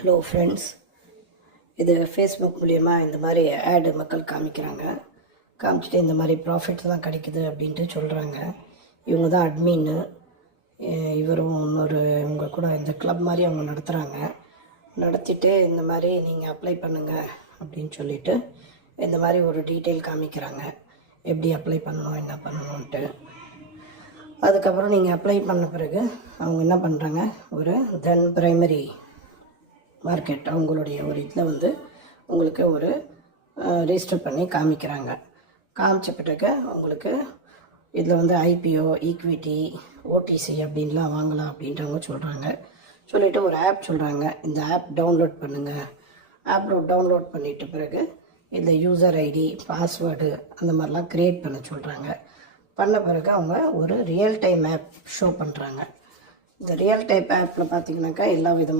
Hello friends, இது Facebook மூலயமா இந்த மாதிரி ஆடு மக்கள் காமிச்சிட்டு இந்த மாதிரி ப்ராஃபிட்ஸ் தான் கிடைக்குது அப்படின்ட்டு சொல்கிறாங்க. இவங்க தான் அட்மின்னு. இவரும் இவங்க கூட இந்த கிளப் மாதிரி அவங்க நடத்திட்டு இந்த மாதிரி நீங்கள் அப்ளை பண்ணுங்கள் அப்படின்னு சொல்லிவிட்டு இந்த மாதிரி ஒரு டீட்டெயில் காமிக்கிறாங்க, எப்படி அப்ளை பண்ணணும் என்ன பண்ணணுன்ட்டு. அதுக்கப்புறம் நீங்கள் அப்ளை பண்ண பிறகு அவங்க என்ன பண்ணுறாங்க, ஒரு தென் பிரைமரி மார்க்கெட் அவங்களுடைய ஒரு இதில் உங்களுக்கு ஒரு ரெஜிஸ்டர் பண்ணி காமிச்ச பிறகு உங்களுக்கு இதில் ஐபிஓ, ஈக்விட்டி, ஓடிசி அப்படின்லாம் வாங்கலாம் அப்படின்றவங்க சொல்லிவிட்டு ஒரு ஆப் சொல்கிறாங்க. இந்த ஆப் டவுன்லோட் பண்ணுங்கள். டவுன்லோட் பண்ணிட்ட பிறகு இந்த யூசர் ஐடி, பாஸ்வேர்டு அந்த மாதிரிலாம் க்ரியேட் பண்ண பிறகு அவங்க ஒரு ரியல் டைம் ஆப் ஷோ பண்ணுறாங்க. இந்த ரியல் டைம் ஆப்பில் பார்த்திங்கனாக்கா எல்லா விதமான